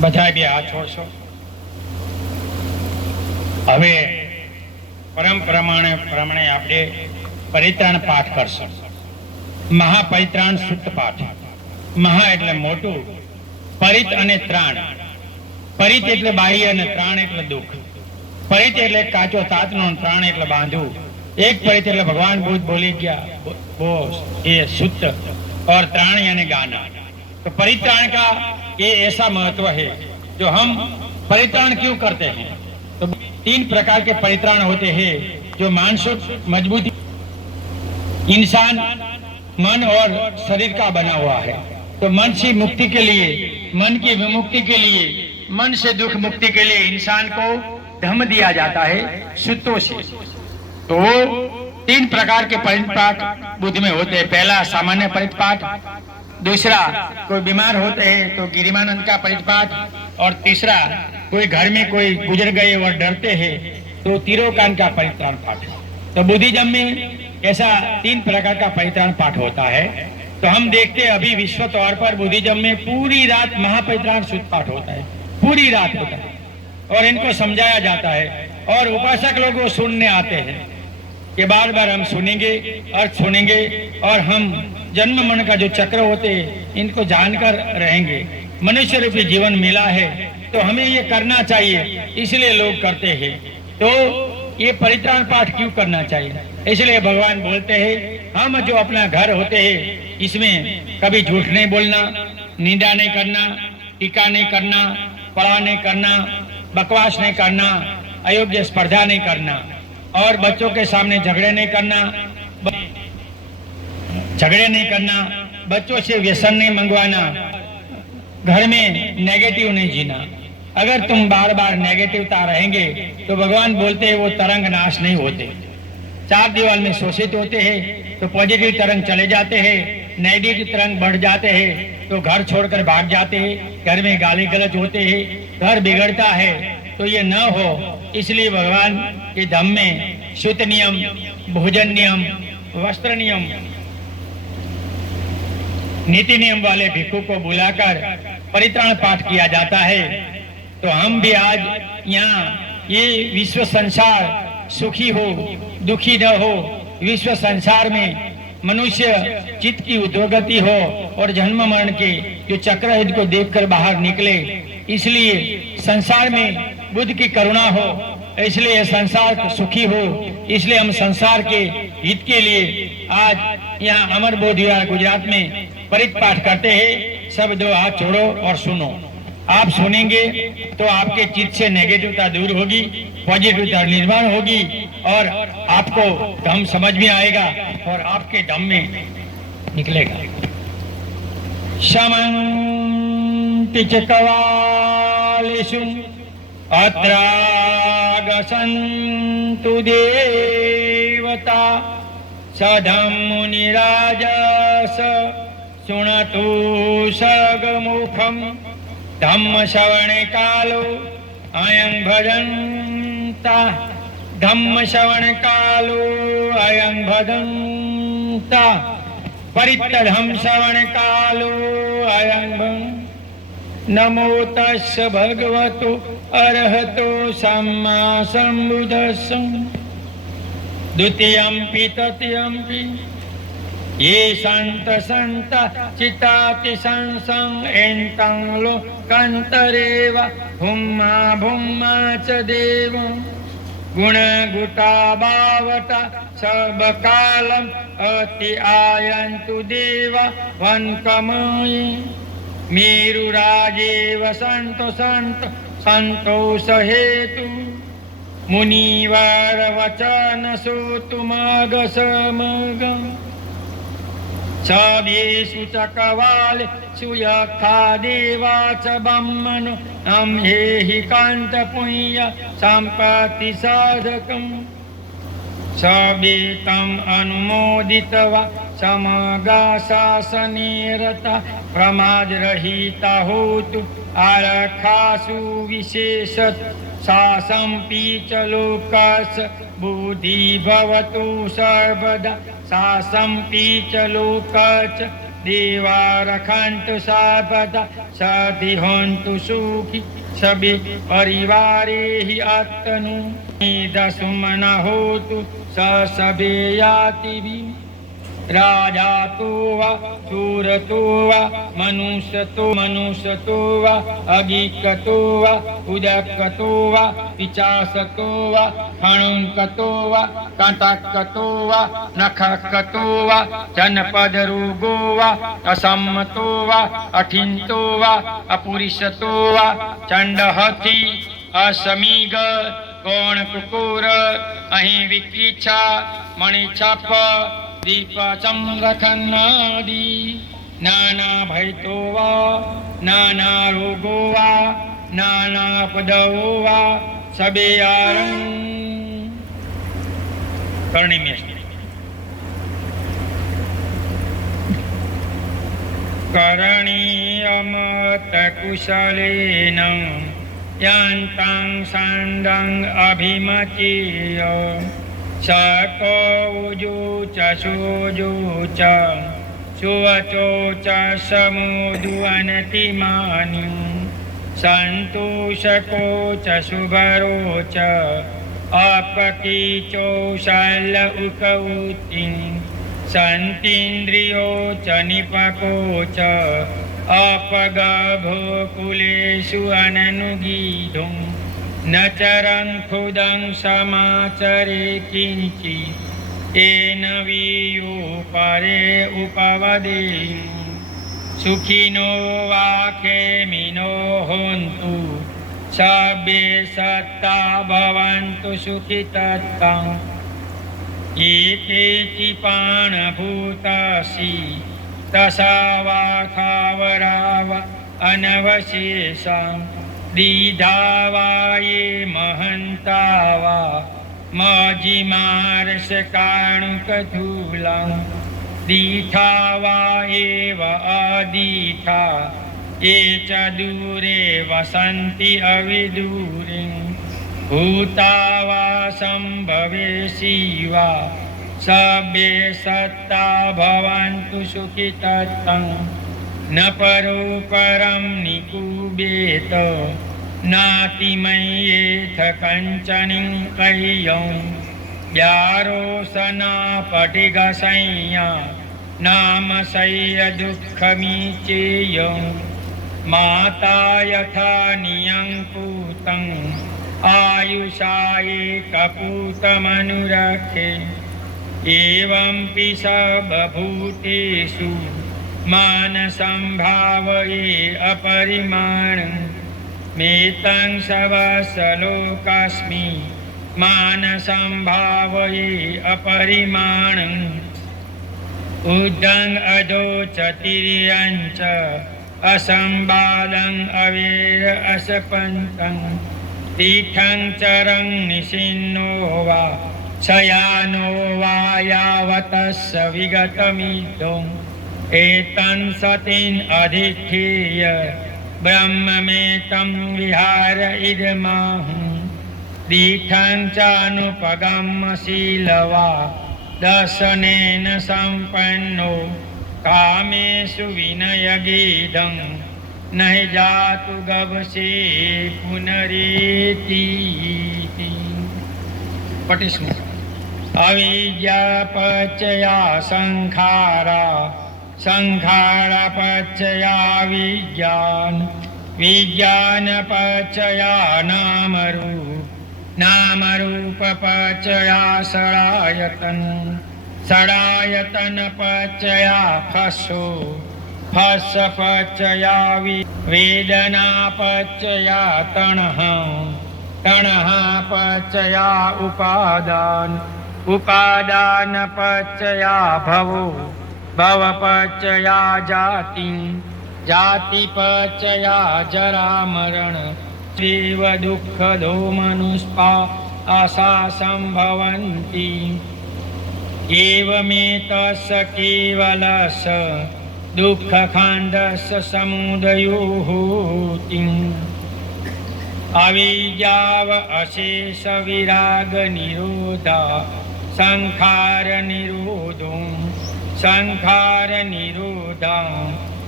બધા બે હાથ છોડશો. હવે પરમ પ્રમાણે આપણે પરિત્રાણ પાઠ કરશું. મહાપરિત્રાણ સુત્ત પાઠ. મહા એટલે મોટું, પરિત અને ત્રાણ. પરિત એટલે બાહ્ય અને ત્રાણ એટલે દુઃખ. પરિત એટલે કાચો તાતનો, ત્રાણ એટલે બાંધવું. एक परित એટલે भगवान बुद्ध बोली क्या वो ये सुत्त और त्राण यानी गाना. तो परित्राण का ये ऐसा महत्व है. जो हम परित्राण क्यों करते हैं, तो 3 प्रकार के परित्राण होते हैं. जो मानसिक मजबूती, इंसान मन और शरीर का बना हुआ है. तो मन से मुक्ति के लिए, मन की विमुक्ति के लिए, मन से दुख मुक्ति के लिए इंसान को धम्म दिया जाता है सुत्तों से. तो वो 3 प्रकार के परिपाठ बुद्ध में होते हैं. पहला सामान्य परिपाठ, दूसरा कोई बीमार होते हैं तो गिरिमानंद का परिपाठ, और तीसरा कोई घर में कोई गुजर गए और डरते हैं तो तिरोकान का परित्राण पाठ. तो बुद्धिज्म में ऐसा 3 प्रकार का परित्राण पाठ होता है. तो हम देखते हैं अभी विश्व तौर पर बुद्धिज्म में पूरी रात महापरित्राण सुत्त पाठ होता है, पूरी रात होता है, और इनको समझाया जाता है. और उपासक लोग वो सुनने आते हैं कि बार बार हम सुनेंगे और सुनेंगे, और हम जन्म मरण का जो चक्र होते हैं इनको जानकर रहेंगे. मनुष्य रूपी जीवन मिला है तो हमें ये करना चाहिए, इसलिए लोग करते हैं. तो ये परित्राण पाठ क्यों करना चाहिए, इसलिए भगवान बोलते हैं हम जो अपना घर होते हैं इसमें कभी झूठ नहीं बोलना, निंदा नहीं करना, टीका नहीं करना, पढ़ा नहीं करना, बकवास नहीं करना, अयोग्य स्पर्धा नहीं करना, और बच्चों के सामने झगड़े नहीं करना, बच्चों से व्यसन नहीं मंगवाना, घर में नेगेटिव नहीं जीना. अगर तुम बार बार नेगेटिवता रहेंगे तो भगवान बोलते हैं वो तरंग नाश नहीं होते. 4 दीवार में शोषित होते हैं तो पॉजिटिव तरंग चले जाते हैं, नेगेटिव तरंग बढ़ जाते हैं तो घर छोड़कर भाग जाते हैं, घर में गाली गलौज होते हैं, घर बिगड़ता है. तो ये न हो इसलिए भगवान के धम्म में शुद्ध नियम, भोजन नियम, वस्त्र नियम, नीति नियम वाले भिक्षु को बुलाकर परित्राण पाठ किया जाता है. तो हम भी आज यहाँ ये विश्व संसार सुखी हो, दुखी न हो, विश्व संसार में मनुष्य चित्त की उद्गति हो और जन्म मरण के जो चक्र है इनको देखकर बाहर निकले. इसलिए संसार में बुद्ध की करुणा हो, इसलिए संसार सुखी हो, इसलिए हम संसार के हित के लिए आज यहाँ अमर बोध विहार गुजरात में परित पाठ करते हैं. सब 2 हाथ छोड़ो और सुनो. आप सुनेंगे तो आपके चित्त से नेगेटिवता दूर होगी, पॉजिटिविटी निर्माण होगी, और आपको धम्म समझ में आएगा और आपके धम्म में निकलेगा. शमन्ति च कवालेषु अत्रागसन्तु देवता सधम्मुनिराजस शृणतु सगमुखम् धम्म श्रवणे कालो अयं भजन्ता. धम्म श्रवण कालो अयं भजन्ता. परित्तधम्म श्रवण कालो अयं नमो तस्य भगवतो अरहतो सम्मा सम्बुद्धस्स. द्वितीयंपि तृतीयंपि ये संत चिताति संसं एन्तं लोकान्तरेव भुम्मा भुम्मा च देव गुणगुटा भावता सबकालम् अति आयन्तु देव वन्कमये. मेरुराजेव संतो संतोष हेतु मुनिवर वचन श्रोतुमगसमगम्. सभेषु च कवालेषु यथा देवा च ब्रह्मणो हम हेहि कान्तपुण्य सम्पत्ति साधकम्. सवेतम् अनुमोदित्वा समगा शासने रता प्रमादरहिता होतु आरक्षासु विशेषत. शासम्पि च लोकस्य बुद्धि भवतु सर्वदा. शासम्पि च लोकस्य देवा रखन्तु सर्वदा सधि होन्तु सुखी सबे परिवारे हि आत्तनु दसुमन होतु स सबे याति भी राजा तो वा शूर तो वा मनुष्य तो वा अगिक तो वा उदक तो वा पिचास तो वा खणुक तो वा कंटक तो वा नखक तो वा जनपद रोगो वा असम तो वा अठिन तो वा अपुरुष तो वा चंडहथी असमीग कोण कुकुर अहि विकीछा मणिछाप दीप चंद्रखन्नादि नाना भयतो वा नाना रोगो वा नाना पदो वा सबे आरंग करणी में करणीयमत कुशलेन यन्तं सन्दं अभिमतीय सको उजु च सोजु च सुवचो च समुद्वनतिमानि सन्तोषको च शुभरो च अपकीचो शल उकौति सन्तीन्द्रियो च निपको च अपगभोकुलेषु अननुगीधुं न चरं खुदं समाचरे किंचि येन वीयो परे उपवदेयु सुखिनो वा खेमिनो होन्तु सब्बे सत्ता भवन्तु सुखितत्ताम् एकेति प्राणभूतासि तसा वा खावराव अनवशेषाम् दीधा वा ये महन्ता वा मजिमार्ष काणुकधूलं दीठा वा एव अदीठा ये च दूरे वसन्ति अविदूरे भूता वा सम्भवेशी वा सब्बे सत्ता भवन्तु सुखितत्तम् न परोपरं निकुबेत नातिमयेथ कञ्चनिं कह्यं व्यारोसना पटिगसंज्ञा नाम शय्य दुःखमीचेयं माता यथा नियङ्पूतम् आयुषा एकपूतमनुरक्षे एवं सर्वभूतेषु मानसंभावये अपरिमाणम् मेतं सवसलोकास्मि मानसंभावये अपरिमाणम् उद्धं अधो च तिर्यं च असंबालं अवेर असपन्तं तीर्थं चरं निशिन्नो वा शयानो वा यावतस्य विगतमिदम् एतं सतीन् अधिष्ठीय ब्रह्ममेतं विहार इदमाहु दीठं चानुपगम्यशीलवा दर्शनेन सम्पन्नो कामेषु विनयगीदं न हि जातु गवसे पुनरेति पठिष्मि अविद्यापचया संखारा संखारपचया विज्ञान विज्ञानपचया नामरूपपचया षडायतन षडायतनपचया फसो फसपचया वेदनापचया तणः तणःपचया उपादान उपादानपचया भवो भवपचया जाति जातिपचया जरा मरण देव दुःखदो मनुष्पा आशा संभवन्ति एवमेतस्य केवलस्य दुःखखण्डस्य समुदयो होति अविद्याव अशेष विराग निरोधा संखार निरोधो संखार निरोधा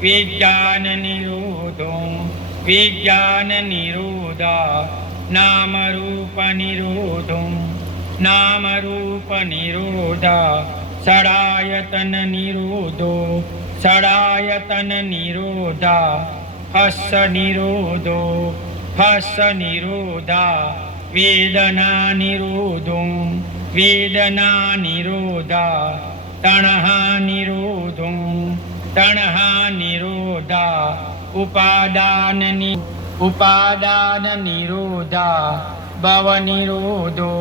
विज्ञान निरोधो विज्ञान निरोधा नाम रूप निरोधो नाम रूप निरोधा षडायतन निरोधो षडायतन निरोधा हस निरोधो हस निरोधा वेदना निरोधो वेदना निरोधा तणहा निरोधो तणहा निरोधा उपादान निरोधा भव निरोधो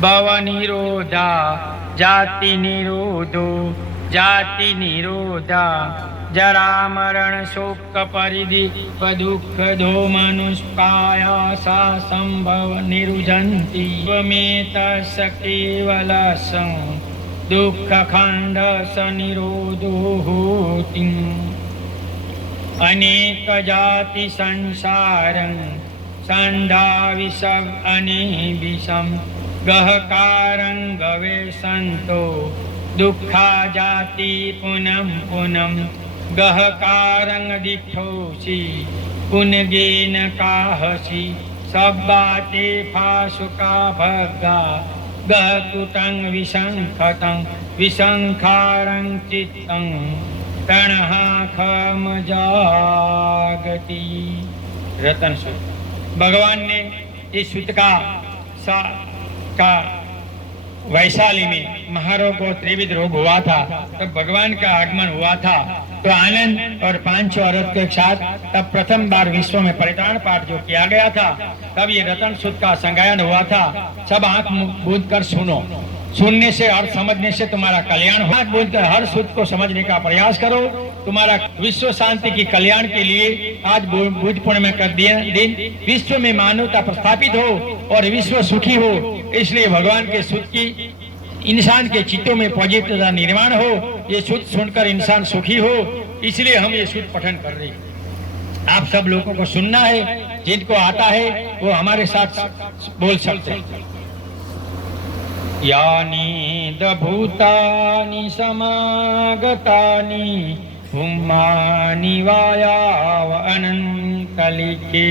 भव निरोधा जाति निरोधो जाति निरोधा जरा मरण शोक परिधि दुख दो मनुष्यासा संभव निरुजन्ति त्वमेत स केवल दुख खंड स निरोधो होति अनेक जाति संसारं संधा विषम अनिविषम गहकारं गवे संतो दुखा जाति पुनम पुनम गहकारं दिठोषि पुनगेन काहसि सब्बाते फासुका भग्गा गहकुटं विशंखतं विशंखारं चित्तं तणहा खम जागति। रतन सूत्र भगवान ने इस सूत्र का वैशाली में महारोग और त्रिविध रोग हुआ था, तब भगवान का आगमन हुआ था। तो आनंद और 500 औरत के साथ तब प्रथम बार विश्व में परित्राण पाठ जो किया गया था, तब ये रतन सूत्र का संगायन हुआ था। सब आंख बूंद कर सुनो, सुनने से और समझने से तुम्हारा कल्याण हो। आंख बूंद कर हर सूत्र को समझने का प्रयास करो, तुम्हारा विश्व शांति की कल्याण के लिए आज बुध पूर्णिमा कर दिया दिन विश्व में मानवता प्रस्थापित हो और विश्व सुखी हो। इसलिए भगवान के सूत्र की इंसान के चित्तों में पॉजिटिव निर्माण हो, ये सूत्र सुनकर इंसान सुखी हो, इसलिए हम ये सूत्र पठन कर रहे हैं। आप सब लोगों को सुनना है, जिनको आता है वो हमारे साथ बोल सकते हैं। यानी दभूतानि समागतानि हुम्मानि वायाव अनन्तलिके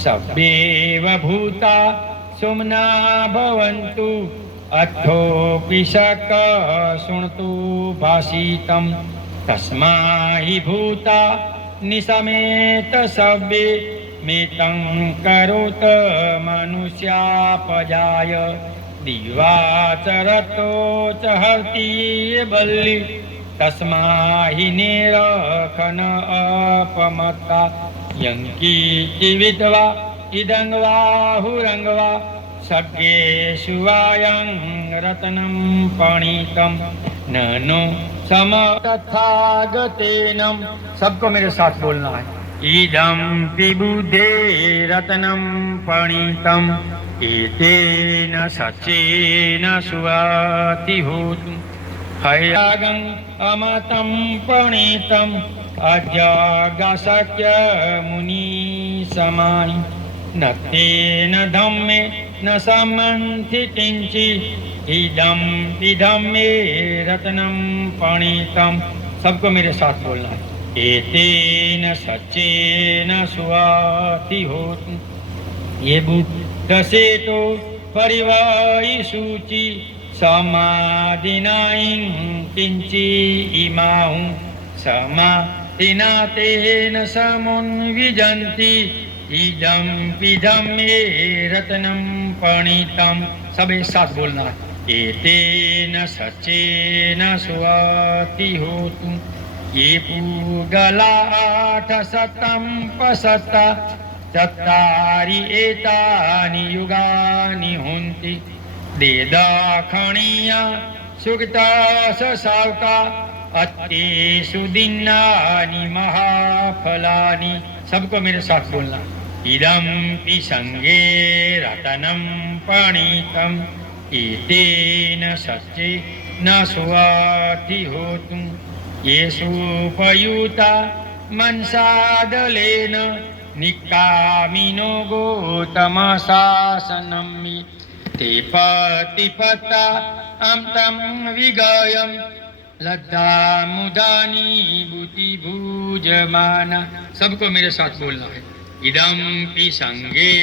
सब्बेव भूता सुम्ना भवन्तु अथोऽपि शक शृणुतु भाषितं तस्मा हि भूता निसमेत सब्बे मेतं करोत मनुष्यापजाय दिवाचरतो च हर्ति बल्लि तस्मा हि निरखन अपमत्ता यंकीति विद्वा इदं वाहुरंगवा सज्ञेषु वायं रत्नं पणितं ननु सम तथागतेनं। सबको मेरे साथ बोलना है। इदं विबुधे रत्नं पणितं एतेन सचेन सुवाति होतु हयागं अमतं पणितं अजागशक्य मुनि समाय न तेन धम्मे न समन्ति किंचि इदं इदं मे रत्नं पणितं। सबको मेरे साथ बोलना है। एतेन सच्चेन सुवाति होतु। ये बुद्ध से तो परिवाहि सूचि समाधिनायं किंचि इमाहु समाधिना तेन समुन्विजन्ति इदं इदं मे रत्नं पणितं। सब एक साथ बोलना है। एतेन सच्चेन सुवाति होतु। ये पूगला 8 चत्तारि एतानि युगानि हुन्ति देदाखणीया सुगता सावका अत्तेषु दिन्नानि महाफलानि। सबको मेरे साथ बोलना। इदं पि संगे रतनं पणितं एतेन सच्चे न सुवाति होतु। येषुपयुता मनसादलेन निकामिनो गोतमशासनम् ते पतिपता अमतं विगयं लद्धा मुदानी बुद्धि भूजमाना। सबको मेरे साथ बोलना है। इदं पि संगे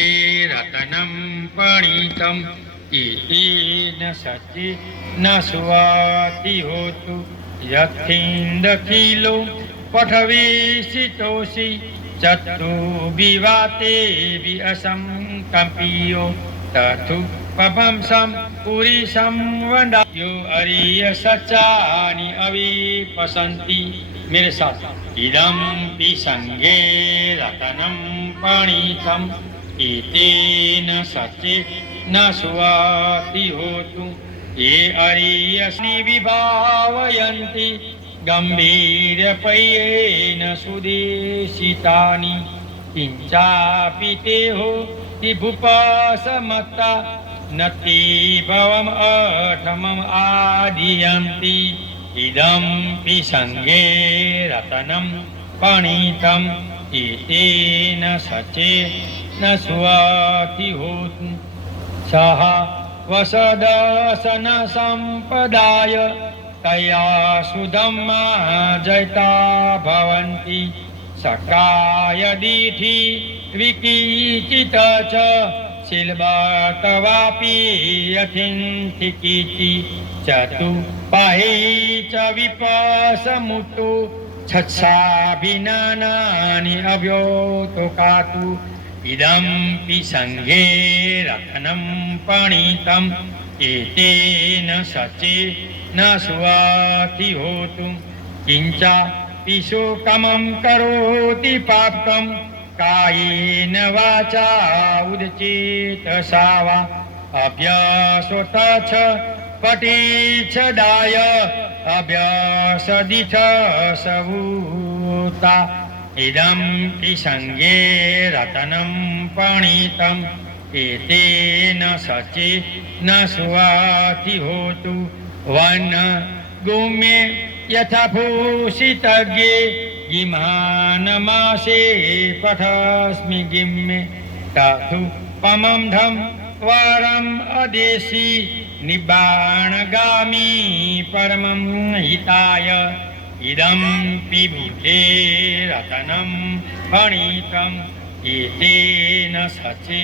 रतनम पणितम इति न सचि न सुवाति होतु यत्थिन्दखिलो पठवेशितोषि चतु विवाते वि असंकम्पियो तथु पवंसं पुरीशं वंदायो अरिय सच्चानि अविपसन्ति। मेरे साथ। इदं पि संगे रतनं पणितम् एतेन सचे न सुवाति होतु ये अरियस्नि विभावयन्ति गम्भीरपयेन सुदेशितानि किञ्चापि ते होति भूपसमत्ता नति भवम् अठमम् आदियन्ति। इदं पि संगे रतनं पणितम् एतेन सचे न सुवाति होतु सः वसदसन सम्पदाय तया सुधम्मा जयता भवन्ति सकाय दीठि विकीचित च शिल्बतवापि यथिन्थिकीचि चतु पाहि च विपसमुतु छत्साभिनानानि अव्योतकातु। इदं पि संगे रत्नं पणितम् एतेन सचे न सुवाति होतु किञ्चापि शोकमं करोति पापं कायेन वाचा उदचेतसा वा अभ्यासोत च पठेच्छदाय अभ्यासदिथ सभूता। इदं पि संगे रतनं पणितम् एतेन सचे न सुवाति होतु वन गुम्ये यथा भूषितज्ञे गिमानमासे पठस्मि गिम्ये तथु पमं धम वारम् अदेशि निब्बाणगामी परमं हिताय। इदं पि बुद्धे रतनं पणितम् एतेन सचे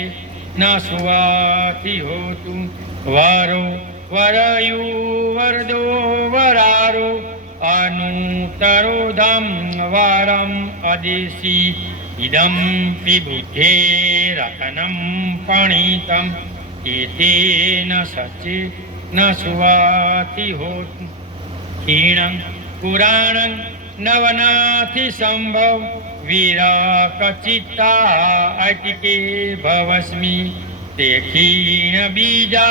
न सुवाति होतु वरो वरयु वरदो वरारो अनुतरोधं वारम् अदेशि। इदं पि बुद्धे रतनं पणितम् एतेन सचे न सुवाति होतु क्षीणं पुराणं नवनाथि संभव विराकचित्ता अटिके भवस्मि ते क्षीण बीजा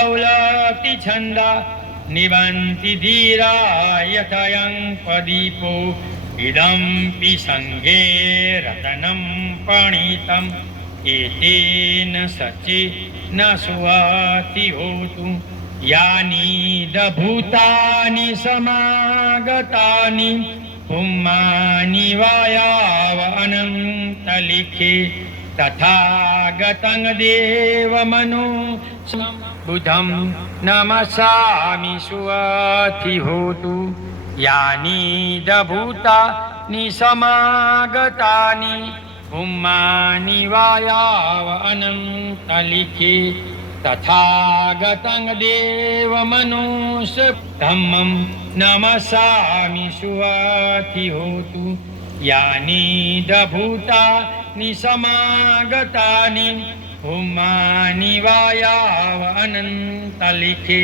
औलति छन्दा निबन्ति धीरा यथयं प्रदीपो। इदं पि संगे रतनं पणितम् एतेन सचे न सुवाति होतु यानि दभूतानि समागतानि पुम्मानि वायाव अनन्तलिखे तथागतं देवमनो बुधं नमसामि सुवाति होतु यानि दभूतानि समागतानि पुम्मानि वायाव अनन्तलिखे तथागतं देवमनुष्य धम्मं नमसामि सुवाति होतु यानि दभूतानि समागतानि पुम्मानि वायाव अनन्तलिखे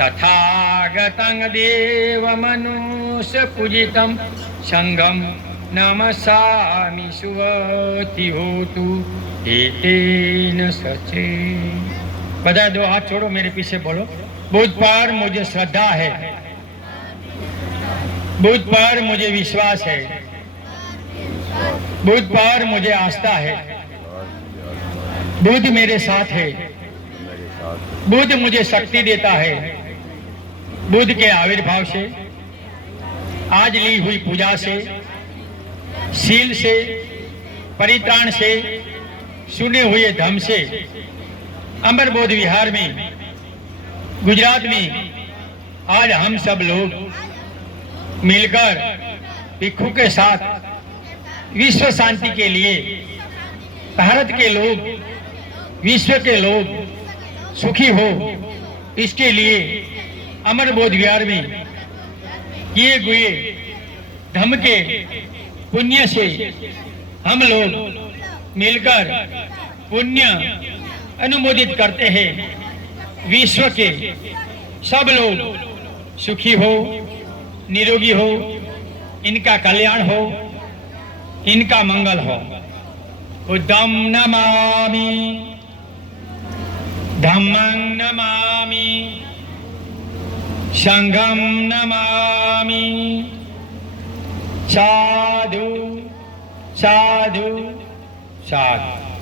तथागतं देवमनुष्य पूजितं संघं नमसामि सुवाति होतु एतेन सचे। बधाए दो हाथ छोड़ो, मेरे पीछे बोलो। बुद्ध पर मुझे श्रद्धा है, बुद्ध पर मुझे विश्वास है, बुद्ध पर मुझे आस्था है, बुद्ध मेरे साथ है, बुद्ध मुझे शक्ति देता है। बुद्ध के आविर्भाव से, आज ली हुई पूजा से, शील से, परित्राण से, सुने हुए धम्म से, अमर बोध विहार में, गुजरात में आज हम सब लोग मिलकर भिक्षु के साथ विश्व शांति के लिए भारत के लोग, विश्व के लोग सुखी हो, इसके लिए अमर बोध विहार में किए हुए धम्म के पुण्य से हम लोग मिलकर पुण्य अनुमोदित करते हैं। विश्व के सब लोग सुखी हो, निरोगी हो, इनका कल्याण हो, इनका मंगल हो। बुद्धं नमामि, धम्मं नमामि, संघं नमामि। साधु साधु साधु।